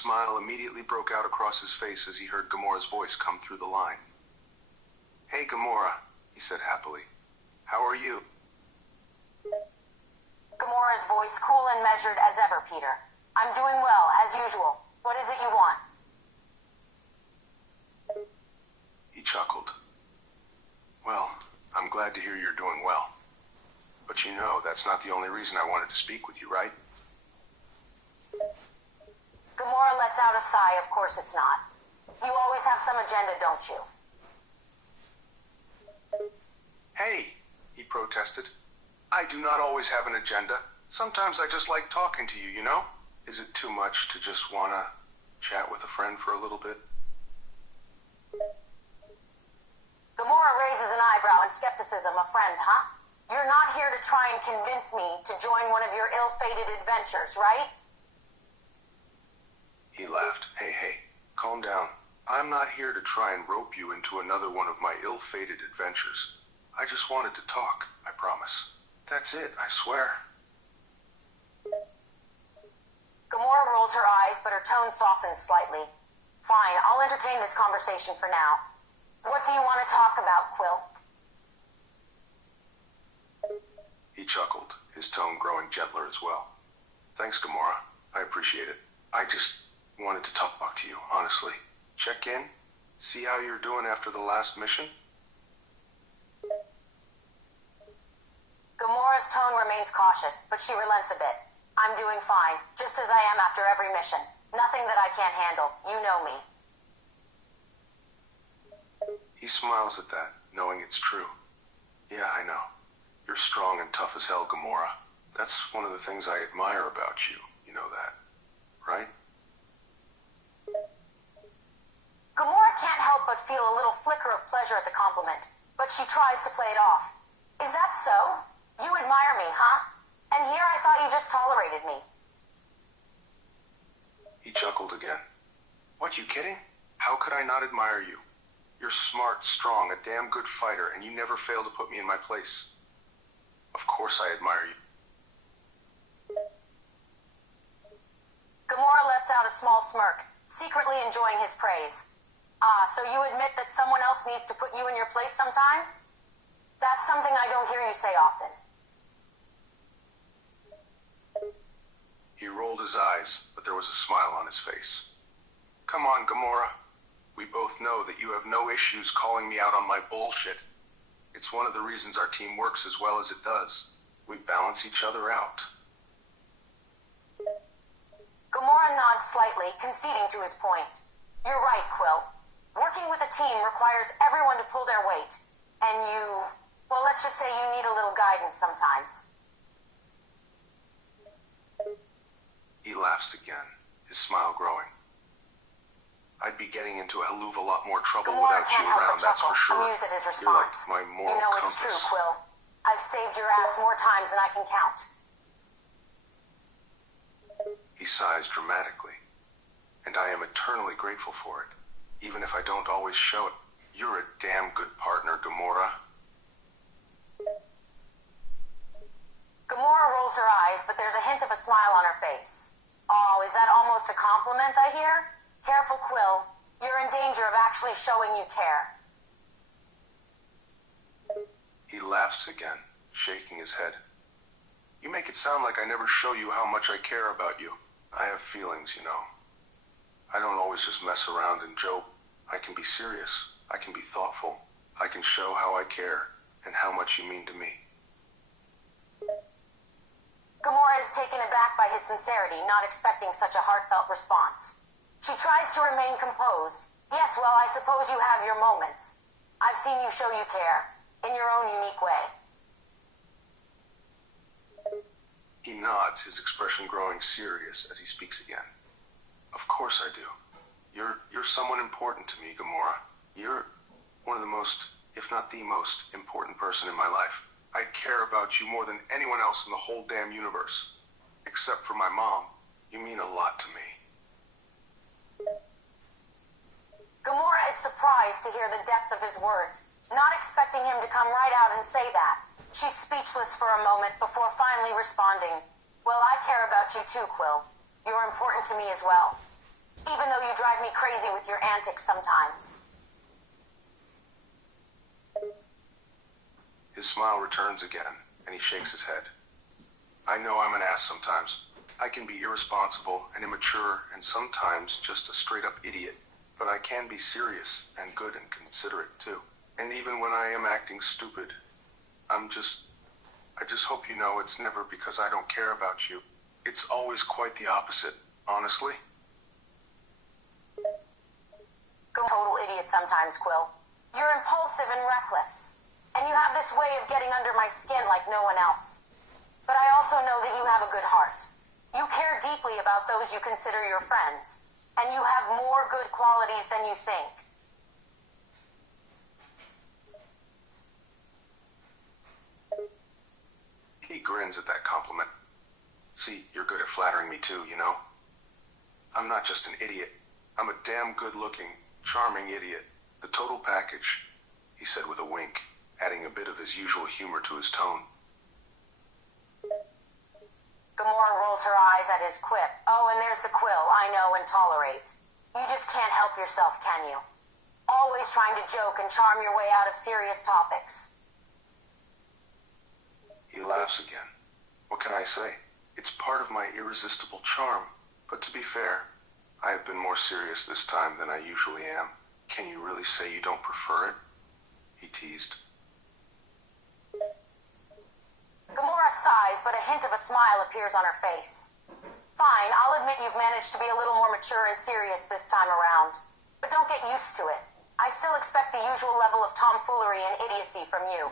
smile immediately broke out across his face as he heard Gamora's voice come through the line. "Hey, Gamora," he said happily. "How are you?" Gamora's voice cool and measured as ever, Peter. "I'm doing well, as usual. What is it you want?" He chuckled. "Well, I'm glad to hear you're doing well. But you know, that's not the only reason I wanted to speak with you, right?" Gamora lets out a sigh. Of course it's not. You always have some agenda, don't you? "Hey," he protested. "I do not always have an agenda. Sometimes I just like talking to you, you know? Is it too much to just wanna chat with a friend for a little bit?" Gamora raises an eyebrow in skepticism. "A friend, huh? You're not here to try and convince me to join one of your ill-fated adventures, right?" He laughed. Hey, calm down. I'm not here to try and rope you into another one of my ill-fated adventures. I just wanted to talk, I promise. That's it, I swear." Gamora rolls her eyes, but her tone softens slightly. "Fine, I'll entertain this conversation for now. What do you want to talk about, Quill?" He chuckled, his tone growing gentler as well. "Thanks, Gamora. I appreciate it. I just wanted to talk to you, honestly. Check in, see how you're doing after the last mission." Gamora's tone remains cautious, but she relents a bit. "I'm doing fine, just as I am after every mission. Nothing that I can't handle. You know me." He smiles at that, knowing it's true. "Yeah, I know. You're strong and tough as hell, Gamora. That's one of the things I admire about you. You know that, right?" Gamora can't help but feel a little flicker of pleasure at the compliment, but she tries to play it off. "Is that so? You admire me, huh? And here I thought you just tolerated me." He chuckled again. "What, you kidding? How could I not admire you? You're smart, strong, a damn good fighter, and you never fail to put me in my place. Of course I admire you." Gamora lets out a small smirk, secretly enjoying his praise. "Ah, so you admit that someone else needs to put you in your place sometimes? That's something I don't hear you say often." He rolled his eyes, but there was a smile on his face. "Come on, Gamora. We both know that you have no issues calling me out on my bullshit. It's one of the reasons our team works as well as it does. We balance each other out." Gamora nods slightly, conceding to his point. "You're right, Quill. Working with a team requires everyone to pull their weight. And well, let's just say you need a little guidance sometimes." He laughs again, his smile growing. "I'd be getting into a hell of a lot more trouble Gamora without can't you help around, but that's chuckle, for sure. amused at his You're response. like my moral "You know it's compass." true, Quill. I've saved your ass more times than I can count." He sighs dramatically. "And I am eternally grateful for it, even if I don't always show it. You're a damn good partner, Gamora." Gamora rolls her eyes, but there's a hint of a smile on her face. "Oh, is that almost a compliment I hear? Careful, Quill. You're in danger of actually showing you care." He laughs again, shaking his head. "You make it sound like I never show you how much I care about you. I have feelings, you know. I don't always just mess around and joke. I can be serious. I can be thoughtful. I can show how I care and how much you mean to me." Gamora is taken aback by his sincerity, not expecting such a heartfelt response. She tries to remain composed. "Yes, well, I suppose you have your moments. I've seen you show you care, in your own unique way." He nods, his expression growing serious as he speaks again. "Of course I do. You're someone important to me, Gamora. You're one of the most, if not the most, important person in my life. I care about you more than anyone else in the whole damn universe. Except for my mom. You mean a lot to me." Gamora is surprised to hear the depth of his words, not expecting him to come right out and say that. She's speechless for a moment before finally responding. "Well, I care about you too, Quill. You're important to me as well." even though you drive me crazy with your antics sometimes. His smile returns again, and he shakes his head. I know I'm an ass sometimes. I can be irresponsible and immature and sometimes just a straight-up idiot. But I can be serious and good and considerate, too. And even when I am acting stupid, I just hope you know it's never because I don't care about you. It's always quite the opposite, honestly. Total idiot sometimes, Quill. You're impulsive and reckless. And you have this way of getting under my skin like no one else. But I also know that you have a good heart. You care deeply about those you consider your friends. And you have more good qualities than you think. He grins at that compliment. See, you're good at flattering me too, you know? I'm not just an idiot. I'm a damn good-looking, charming idiot. The total package, he said with a wink, adding a bit of his usual humor to his tone. Gamora rolls her eyes at his quip. Oh, and there's the Quill I know and tolerate. You just can't help yourself, can you? Always trying to joke and charm your way out of serious topics. He laughs again. What can I say? It's part of my irresistible charm. But to be fair, I have been more serious this time than I usually am. Can you really say you don't prefer it? He teased. Gamora sighs, but a hint of a smile appears on her face. Fine, I'll admit you've managed to be a little more mature and serious this time around. But don't get used to it. I still expect the usual level of tomfoolery and idiocy from you.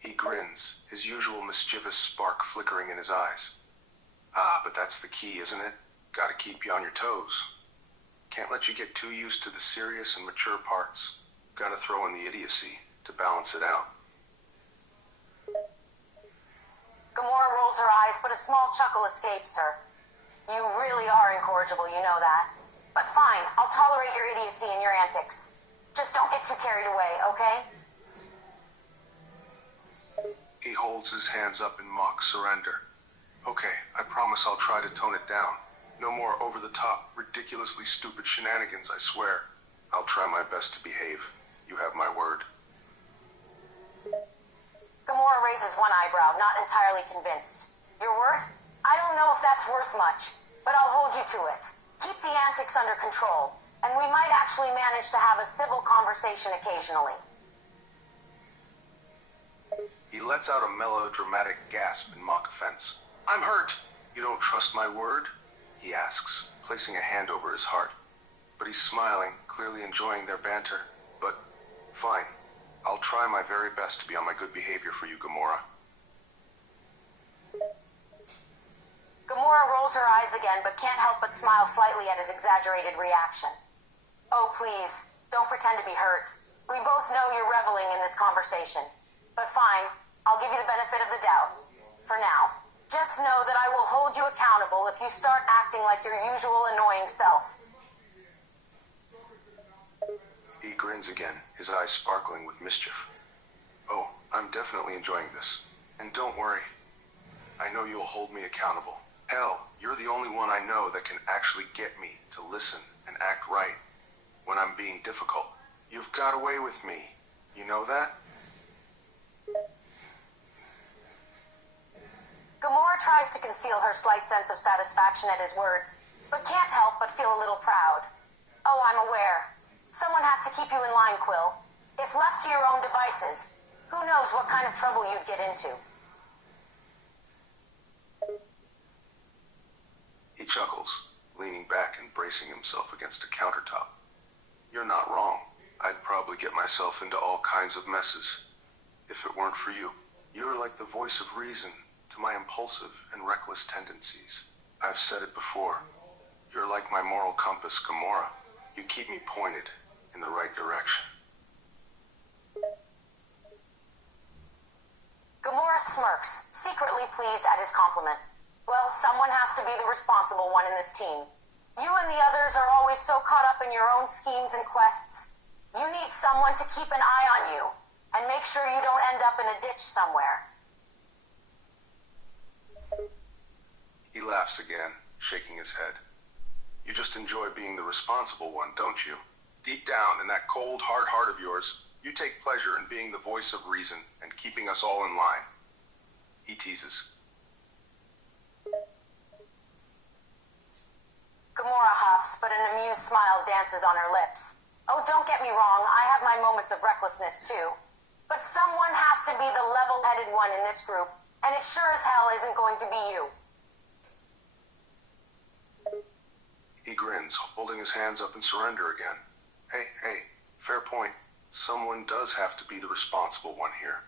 He grins, his usual mischievous spark flickering in his eyes. Ah, but that's the key, isn't it? Gotta keep you on your toes. Can't let you get too used to the serious and mature parts. Gotta throw in the idiocy to balance it out. Gamora rolls her eyes, but a small chuckle escapes her. You really are incorrigible, you know that. But fine, I'll tolerate your idiocy and your antics. Just don't get too carried away, okay? He holds his hands up in mock surrender. Okay, I promise I'll try to tone it down. No more over-the-top, ridiculously stupid shenanigans, I swear. I'll try my best to behave. You have my word. Gamora raises one eyebrow, not entirely convinced. Your word? I don't know if that's worth much, but I'll hold you to it. Keep the antics under control, and we might actually manage to have a civil conversation occasionally. He lets out a melodramatic gasp in mock offense. I'm hurt. You don't trust my word? He asks, placing a hand over his heart. But he's smiling, clearly enjoying their banter. But, fine. I'll try my very best to be on my good behavior for you, Gamora. Gamora rolls her eyes again, but can't help but smile slightly at his exaggerated reaction. Oh, please, don't pretend to be hurt. We both know you're reveling in this conversation. But fine, I'll give you the benefit of the doubt. For now. Just know that I will hold you accountable if you start acting like your usual annoying self. He grins again, his eyes sparkling with mischief. Oh, I'm definitely enjoying this. And don't worry. I know you'll hold me accountable. Hell, you're the only one I know that can actually get me to listen and act right when I'm being difficult. You've got away with me. You know that? Gamora tries to conceal her slight sense of satisfaction at his words, but can't help but feel a little proud. Oh, I'm aware. Someone has to keep you in line, Quill. If left to your own devices, who knows what kind of trouble you'd get into. He chuckles, leaning back and bracing himself against a countertop. You're not wrong. I'd probably get myself into all kinds of messes if it weren't for you. You're like the voice of reason to my impulsive and reckless tendencies. I've said it before. You're like my moral compass, Gamora. You keep me pointed in the right direction. Gamora smirks, secretly pleased at his compliment. Well, someone has to be the responsible one in this team. You and the others are always so caught up in your own schemes and quests. You need someone to keep an eye on you and make sure you don't end up in a ditch somewhere. He laughs again, shaking his head. You just enjoy being the responsible one, don't you? Deep down in that cold, hard heart of yours, you take pleasure in being the voice of reason and keeping us all in line. He teases. Gamora huffs, but an amused smile dances on her lips. Oh, don't get me wrong, I have my moments of recklessness too. But someone has to be the level-headed one in this group, and it sure as hell isn't going to be you. He grins, holding his hands up in surrender again. Hey, fair point. Someone does have to be the responsible one here.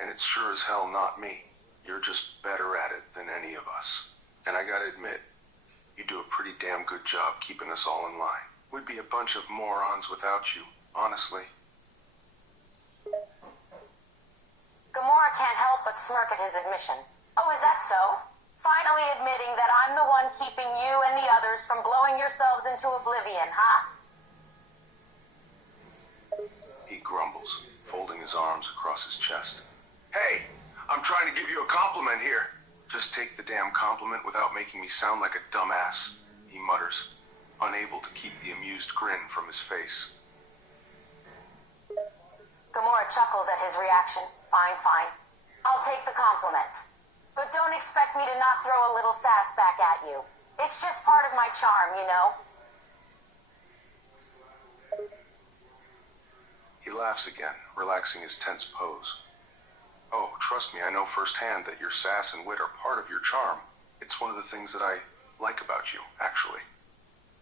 And it's sure as hell not me. You're just better at it than any of us. And I gotta admit, you do a pretty damn good job keeping us all in line. We'd be a bunch of morons without you, honestly. Gamora can't help but smirk at his admission. Oh, is that so? Finally admitting that I'm the one keeping you and the others from blowing yourselves into oblivion, huh? He grumbles, folding his arms across his chest. Hey, I'm trying to give you a compliment here. Just take the damn compliment without making me sound like a dumbass, he mutters, unable to keep the amused grin from his face. Gamora chuckles at his reaction. Fine. I'll take the compliment. But don't expect me to not throw a little sass back at you. It's just part of my charm, you know? He laughs again, relaxing his tense pose. Oh, trust me, I know firsthand that your sass and wit are part of your charm. It's one of the things that I like about you, actually.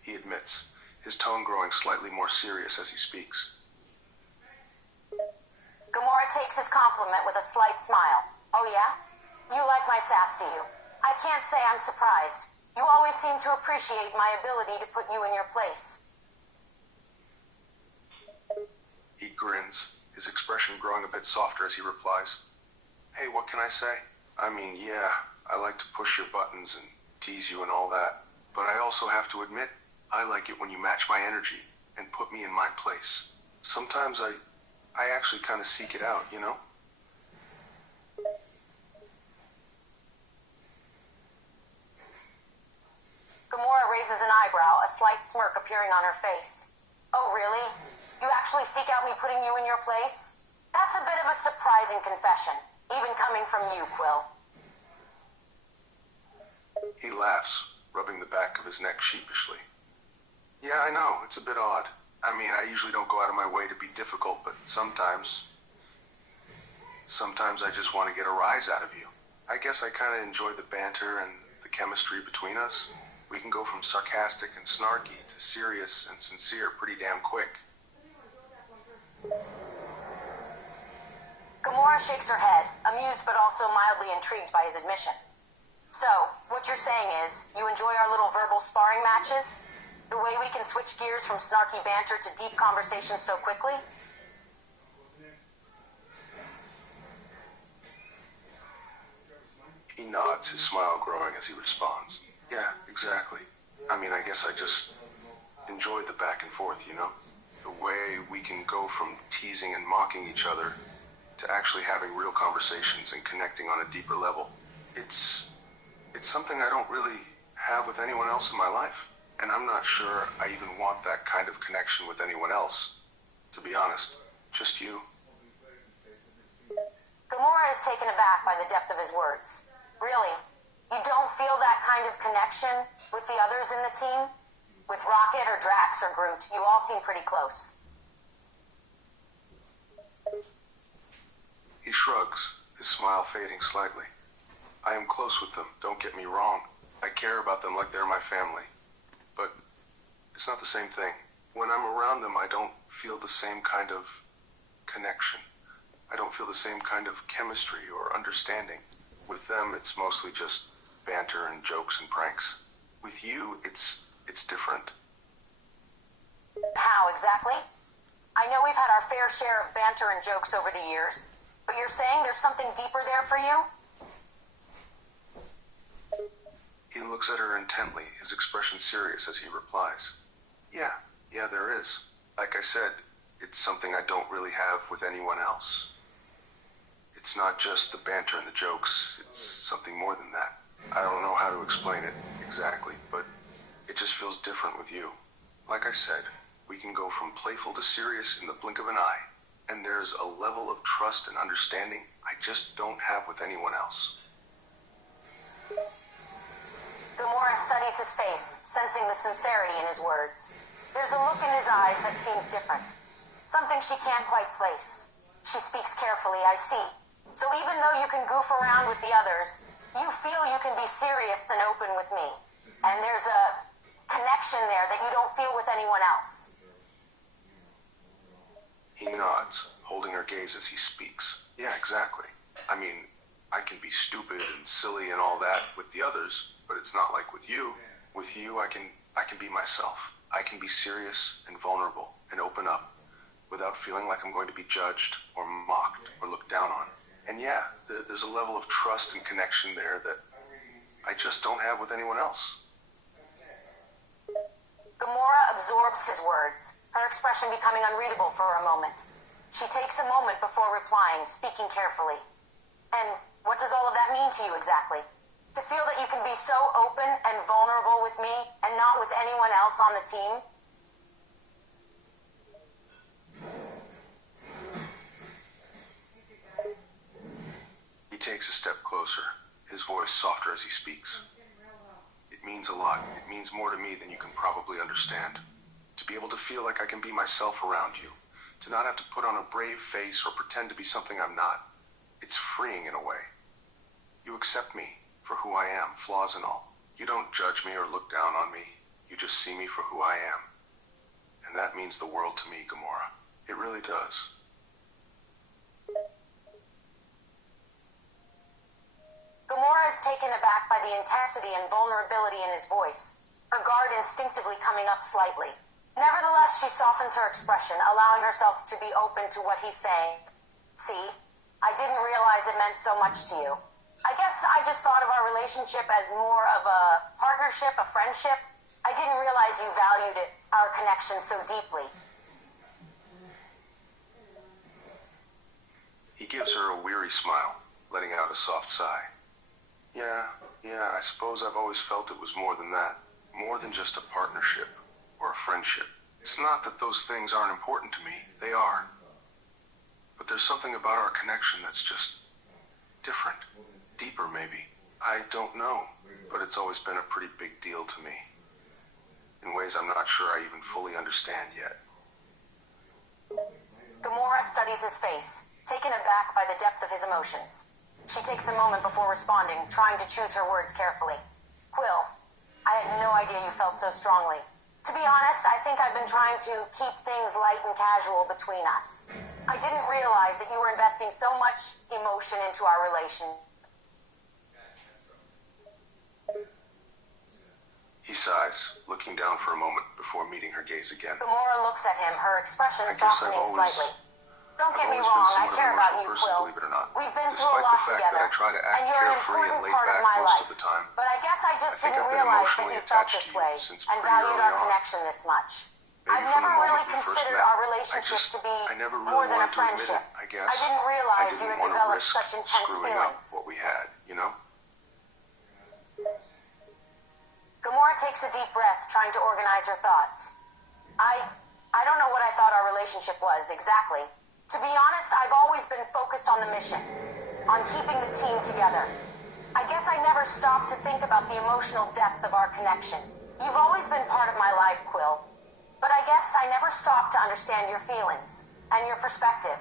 He admits, his tone growing slightly more serious as he speaks. Gamora takes his compliment with a slight smile. Oh yeah? You like my sass, do you? I can't say I'm surprised. You always seem to appreciate my ability to put you in your place. He grins, his expression growing a bit softer as he replies. Hey, what can I say? I mean, yeah, I like to push your buttons and tease you and all that. But I also have to admit, I like it when you match my energy and put me in my place. Sometimes I actually kind of seek it out, you know? Gamora raises an eyebrow, a slight smirk appearing on her face. Oh, really? You actually seek out me putting you in your place? That's a bit of a surprising confession, even coming from you, Quill. He laughs, rubbing the back of his neck sheepishly. Yeah, I know, it's a bit odd. I mean, I usually don't go out of my way to be difficult, but sometimes I just want to get a rise out of you. I guess I kind of enjoy the banter and the chemistry between us. We can go from sarcastic and snarky to serious and sincere pretty damn quick. Gamora shakes her head, amused but also mildly intrigued by his admission. So, what you're saying is, you enjoy our little verbal sparring matches? The way we can switch gears from snarky banter to deep conversation so quickly? He nods, his smile growing as he responds. Yeah, exactly. I mean, I guess I just enjoy the back and forth, you know? The way we can go from teasing and mocking each other to actually having real conversations and connecting on a deeper level. It's something I don't really have with anyone else in my life. And I'm not sure I even want that kind of connection with anyone else. To be honest, just you. Gamora is taken aback by the depth of his words. Really? You don't feel that kind of connection with the others in the team? With Rocket or Drax or Groot, you all seem pretty close. He shrugs, his smile fading slightly. I am close with them, don't get me wrong. I care about them like they're my family. But it's not the same thing. When I'm around them, I don't feel the same kind of connection. I don't feel the same kind of chemistry or understanding. With them, it's mostly just banter and jokes and pranks. With you, it's different. How exactly? I know we've had our fair share of banter and jokes over the years, but you're saying there's something deeper there for you? He looks at her intently, his expression serious as he replies. Yeah, there is. Like I said, it's something I don't really have with anyone else. It's not just the banter and the jokes, it's something more than that. I don't know how to explain it exactly, but it just feels different with you. Like I said, we can go from playful to serious in the blink of an eye, and there's a level of trust and understanding I just don't have with anyone else. Gamora studies his face, sensing the sincerity in his words. There's a look in his eyes that seems different. Something she can't quite place. She speaks carefully, I see. So even though you can goof around with the others, you feel you can be serious and open with me. And there's a connection there that you don't feel with anyone else. He nods, holding her gaze as he speaks. Yeah, exactly. I mean, I can be stupid and silly and all that with the others, but it's not like with you. With you, I can be myself. I can be serious and vulnerable and open up without feeling like I'm going to be judged or mocked or looked down on. And yeah, there's a level of trust and connection there that I just don't have with anyone else. Gamora absorbs his words, her expression becoming unreadable for a moment. She takes a moment before replying, speaking carefully. And what does all of that mean to you exactly? To feel that you can be so open and vulnerable with me and not with anyone else on the team? He takes a step closer, his voice softer as he speaks. It means a lot. It means more to me than you can probably understand. To be able to feel like I can be myself around you. To not have to put on a brave face or pretend to be something I'm not. It's freeing in a way. You accept me for who I am, flaws and all. You don't judge me or look down on me. You just see me for who I am. And that means the world to me, Gamora. It really does. Gamora is taken aback by the intensity and vulnerability in his voice, her guard instinctively coming up slightly. Nevertheless, she softens her expression, allowing herself to be open to what he's saying. See, I didn't realize it meant so much to you. I guess I just thought of our relationship as more of a partnership, a friendship. I didn't realize you valued it, our connection, so deeply. He gives her a weary smile, letting out a soft sigh. Yeah, I suppose I've always felt it was more than that. More than just a partnership or a friendship. It's not that those things aren't important to me. They are. But there's something about our connection that's just different. Deeper, maybe. I don't know, but it's always been a pretty big deal to me. In ways I'm not sure I even fully understand yet. Gamora studies his face, taken aback by the depth of his emotions. She takes a moment before responding, trying to choose her words carefully. Quill, I had no idea you felt so strongly. To be honest, I think I've been trying to keep things light and casual between us. I didn't realize that you were investing so much emotion into our relation. He sighs, looking down for a moment before meeting her gaze again. Gamora looks at him, her expression softening slightly. Don't get me wrong, I care about you, Quill. We've been through a lot together, and you're an important part of my life. But I guess I just didn't realize that you felt this way and valued our connection this much. I've never really considered our relationship to be more than a friendship. I didn't realize you had developed such intense feelings. What we had, you know? Gamora takes a deep breath, trying to organize her thoughts. I don't know what I thought our relationship was exactly. To be honest, I've always been focused on the mission, on keeping the team together. I guess I never stopped to think about the emotional depth of our connection. You've always been part of my life, Quill. But I guess I never stopped to understand your feelings and your perspective.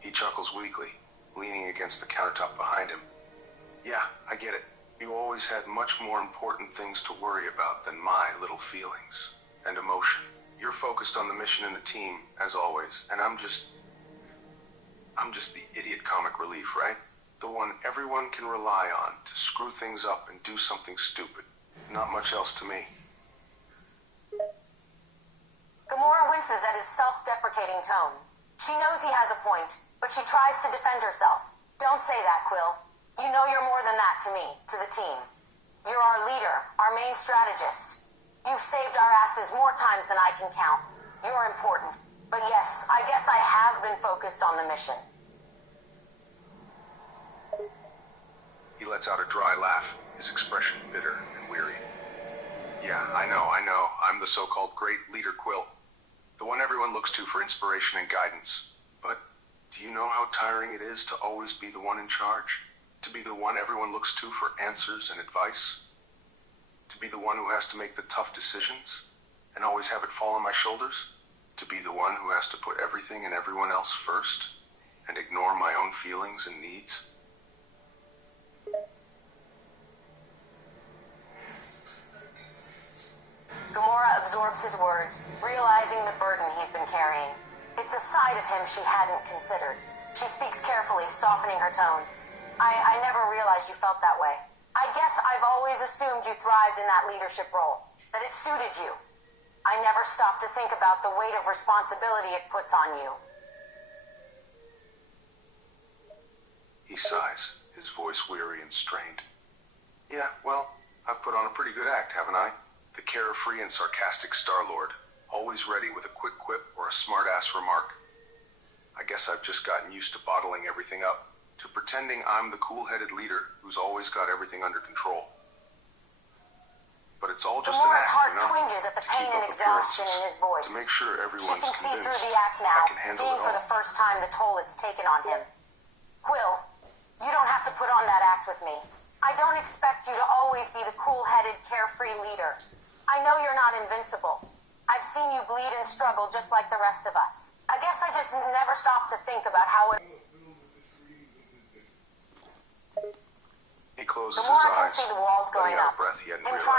He chuckles weakly, leaning against the countertop behind him. Yeah, I get it. You always had much more important things to worry about than my little feelings and emotion. You're focused on the mission and the team, as always, and I'm just the idiot comic relief, right? The one everyone can rely on to screw things up and do something stupid. Not much else to me. Gamora winces at his self-deprecating tone. She knows he has a point, but she tries to defend herself. Don't say that, Quill. You know you're more than that to me, to the team. You're our leader, our main strategist. You've saved our asses more times than I can count. You're important. But yes, I guess I have been focused on the mission. lets out a dry laugh, his expression bitter and weary. Yeah, I know. I'm the so-called great leader, Quill. The one everyone looks to for inspiration and guidance. But do you know how tiring it is to always be the one in charge? To be the one everyone looks to for answers and advice? To be the one who has to make the tough decisions and always have it fall on my shoulders? To be the one who has to put everything and everyone else first and ignore my own feelings and needs? Gamora absorbs his words, realizing the burden he's been carrying. It's a side of him she hadn't considered. She speaks carefully, softening her tone. I never realized you felt that way. I guess I've always assumed you thrived in that leadership role, that it suited you. I never stopped to think about the weight of responsibility it puts on you. He sighs, his voice weary and strained. Yeah, well, I've put on a pretty good act, haven't I? The carefree and sarcastic Star-Lord, always ready with a quick quip or a smart-ass remark. I guess I've just gotten used to bottling everything up, to pretending I'm the cool-headed leader who's always got everything under control. But it's all just Gamora's an act, heart you know? twinges at the pain and exhaustion in his voice. To make sure She everyone's can see convinced through the act I now, can handle seeing it for all. the first time the toll it's taken on him. Quill, you don't have to put on that act with me. I don't expect you to always be the cool-headed, carefree leader. I know you're not invincible. I've seen you bleed and struggle just like the rest of us. I guess I just never stopped to think about how it... He closes his Gamora can eyes, see the walls going letting out up. a breath he hadn't Him realized. trying